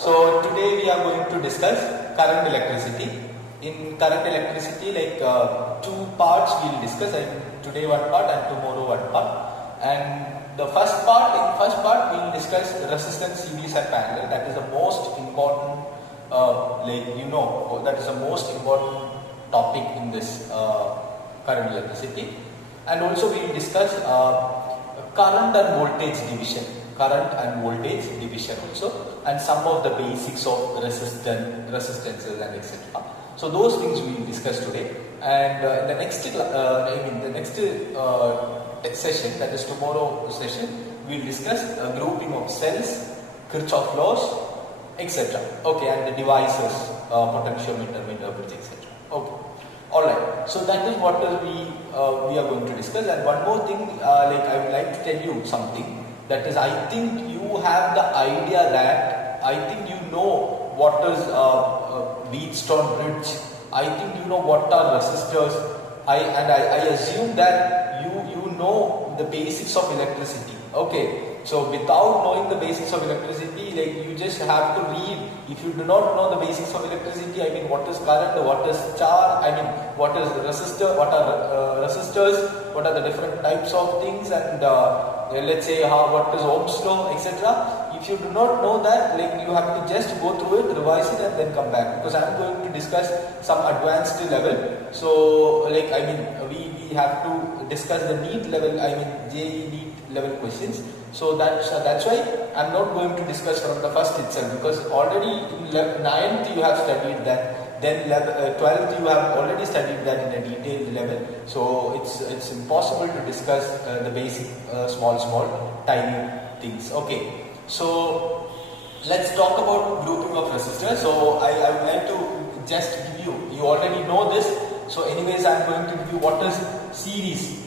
So today we are going to discuss current electricity. In current electricity, two parts we will discuss. Today one part and tomorrow one part. And the first part, we will discuss resistance, series and parallel. That is the most important, that is the most important topic in this current electricity. And also we will discuss current and voltage division. Current and voltage division also, and some of the basics of resistances and etc. So those things we will discuss today. And in the next, session, that is tomorrow session, we will discuss grouping of cells, Kirchhoff laws, etc. Okay, and the devices, potentiometer, meter, bridge, etc. Okay. Alright, so that is what we are going to discuss. And one more thing, I would like to tell you something. That is, I think you have the idea that, I think you know what is Wheatstone bridge. I think you know what are resistors. I assume that you know the basics of electricity. Okay, so without knowing the basics of electricity, you just have to read. If you do not know the basics of electricity, I mean what is current, what is charge, I mean what is resistor, what are resistors, what are the different types of things, and let's say what is Ohm's law, etc. If you do not know that, you have to just go through it, revise it, and then come back, because I am going to discuss some advanced level. So we have to discuss the NEET level, JEE NEET level questions. So that's why I am not going to discuss from the first itself, because already in 9th you have studied that. Then 12th you have already studied that in a detailed level. So it's impossible to discuss the basic small tiny things. Okay, so let's talk about grouping of resistors. So I would like to just give you already know this. So anyways, I am going to give you what is series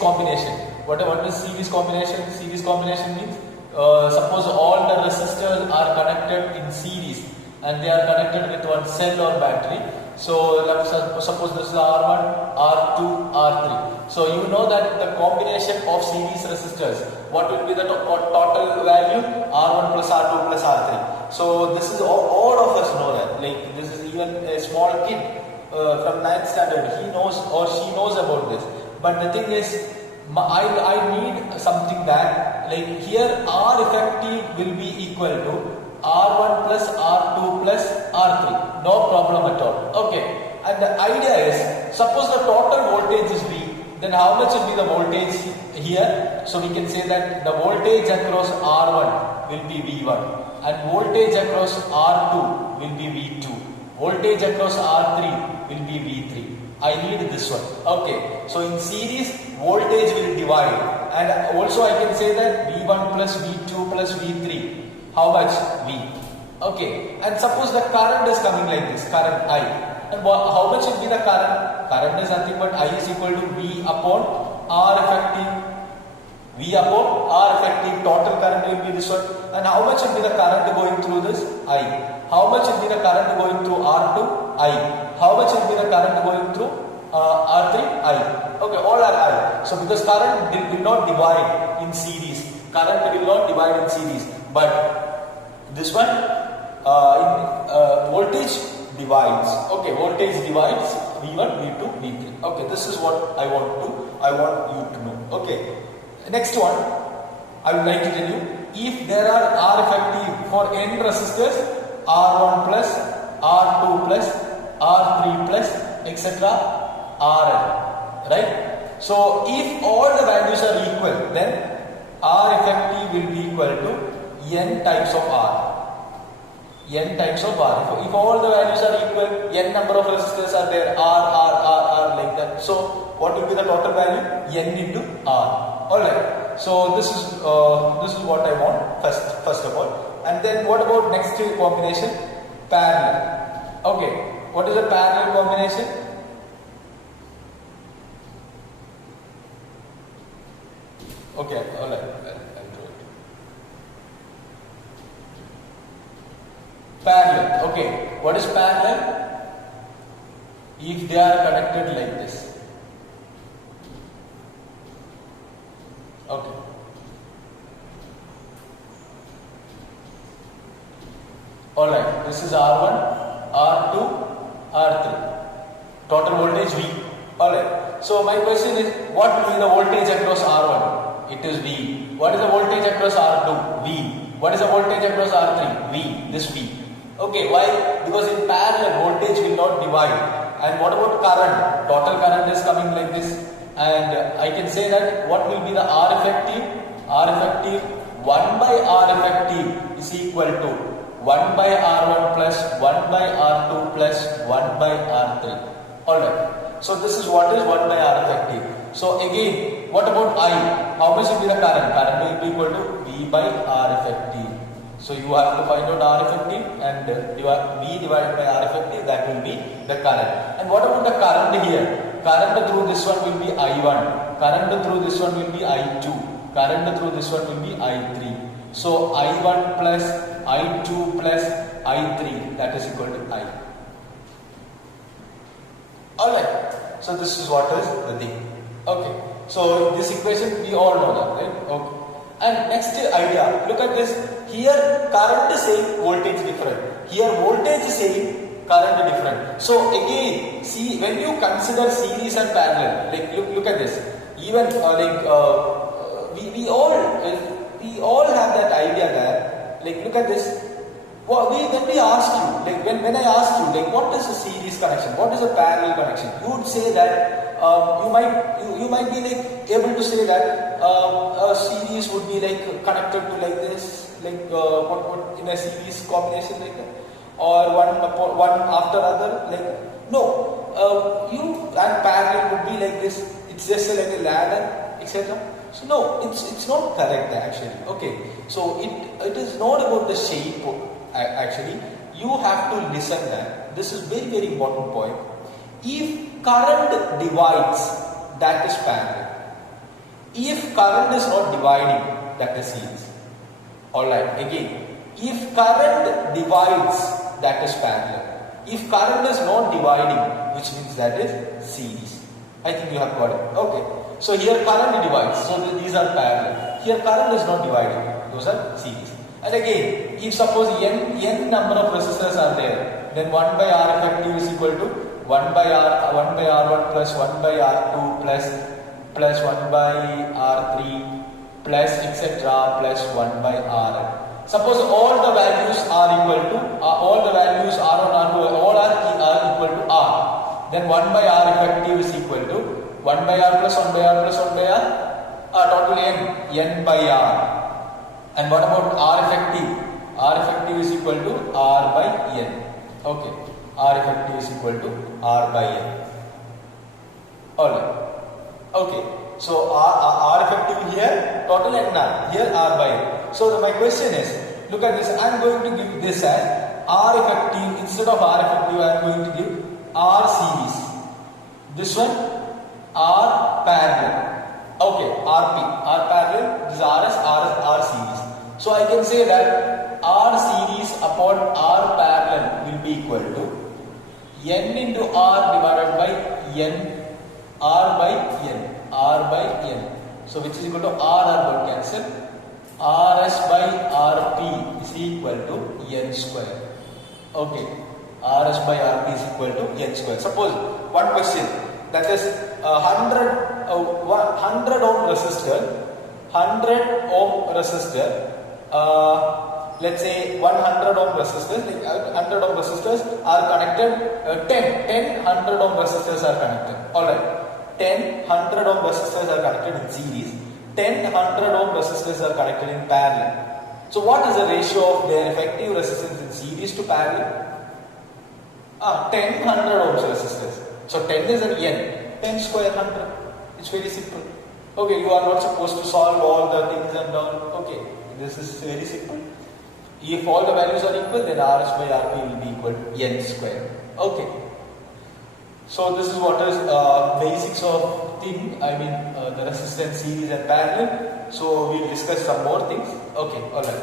combination. What is series combination? Series combination means suppose all the resistors are connected in series and they are connected with one cell or battery. So suppose this is R1, R2, R3. So you know that the combination of series resistors, what will be the total value? R1 plus R2 plus R3. So this is all of us know that. This is even a small kid from 9th standard, he knows or she knows about this. But the thing is, I need something that here R effective will be equal to R1 plus R2 plus R3. No problem at all. Okay. And the idea is, suppose the total voltage is V, then how much will be the voltage here? So we can say that the voltage across R1 will be V1 and voltage across R2 will be V2. Voltage across R3 will be V3. I need this one. Okay. So in series, voltage will divide, and also I can say that V1 plus V2 plus V3. How much? V. Okay. And suppose the current is coming like this, current I. And how much will be the current? Current is nothing but I is equal to V upon R effective. V upon R effective, total current will be this one. And how much will be the current going through this? I. How much will be the current going through R2? I. How much will be the current going through R3? I. Okay, all are I. So because current will not divide in series. Current will not divide in series. But this one, voltage divides. Okay, voltage divides V1, V2, V3. Okay, this is what I want you to know. Okay, next one, I would like to tell you, if there are R effective for n resistors, R1 plus, R2 plus, R3 plus, etc. Rn, right? So if all the values are equal, then R effective will be equal to n times of R. N times of R. If all the values are equal, n number of resistors are there, R like that. So what will be the total value? N into R. Alright. So this is what I want first of all. And then what about next combination? Parallel. Okay. What is a parallel combination? Okay. Alright. Parallel. Okay. What is parallel? If they are connected like this. Okay. Alright, this is R1, R2, R3. Total voltage V. Alright, so my question is, what will be the voltage across R1? It is V. What is the voltage across R2? V. What is the voltage across R3? V. This V. Okay, why? Because in parallel, voltage will not divide. And what about current? Total current is coming like this. And I can say that what will be the R effective? R effective 1 by R effective is equal to 1 by R1 plus 1 by R2 plus 1 by R3. Alright. So this is what is 1 by R effective. So again, what about I? How much will be the current? Current will be equal to V by R effective. So you have to find out R effective and V divided by R effective, that will be the current. And what about the current here? Current through this one will be I1. Current through this one will be I2. Current through this one will be I3. So I1 plus I2 plus I3, that is equal to I. Alright. So this is what is the thing. Okay. So this equation we all know that, right? Okay. And next idea, look at this. Here current is same, voltage different. Here voltage is same, current different. So again, see, when you consider series and parallel, like look at this. Even we all have that idea there. Like look at this. Well, when we ask you, like when I ask you, like what is a series connection, what is a parallel connection, you would say that you might be like able to say that a series would be like connected to like this, like what in a series combination like that, or one after other, like no, you and parallel would be like this. It's just like a ladder, etc. So no, it's not correct actually. Okay, so it is not about the shape. Actually, you have to listen that. This is very important point. If current divides, that is parallel. If current is not dividing, that is series. Alright, again, if current divides, that is parallel. If current is not dividing, which means that is series. I think you have got it. Okay. So here current divides, so these are parallel. Here current is not dividing, those are series. And again, if suppose n number of resistors are there, then 1 by R effective is equal to 1 by R1 plus 1 by R2 plus 1 by R3 plus etc. plus 1 by Rn. Suppose all the values are equal to all the values R1, R2, all are equal to R. Then 1 by R effective is equal to 1 by R plus 1 by R plus 1 by R, total n by R. And what about R effective? R effective is equal to R by n. Okay, R effective is equal to R by n. Alright. Okay, so R effective here, total n R. Here R by n. So my question is, look at this. I am going to give this as R effective. Instead of R effective, I am going to give R series. This one R parallel. Okay, RP, R parallel. This RS, R series. So I can say that R series upon R parallel will be equal to n into R divided by n, R by n, R by n. So which is equal to R will cancel. RS by RP is equal to n square. Okay, RS by RP is equal to n square. Suppose one question, that is 100 ohm resistor, 100 ohm resistor. Let's say 100 ohm resistors, 100 ohm resistors are connected, 10 100 ohm resistors are connected. Alright, 10 100 ohm resistors are connected in series, 10 100 ohm resistors are connected in parallel. So what is the ratio of their effective resistance in series to parallel? 10 100 ohms resistors. So 10 is an n, 10 square 100. It's very simple. Okay, you are not supposed to solve all the things and all. Okay, this is very simple. If all the values are equal, then RS by RP will be equal to n square. Okay. So this is what is basics of thing. I mean the resistance, series and parallel. So we'll discuss some more things. Okay, alright.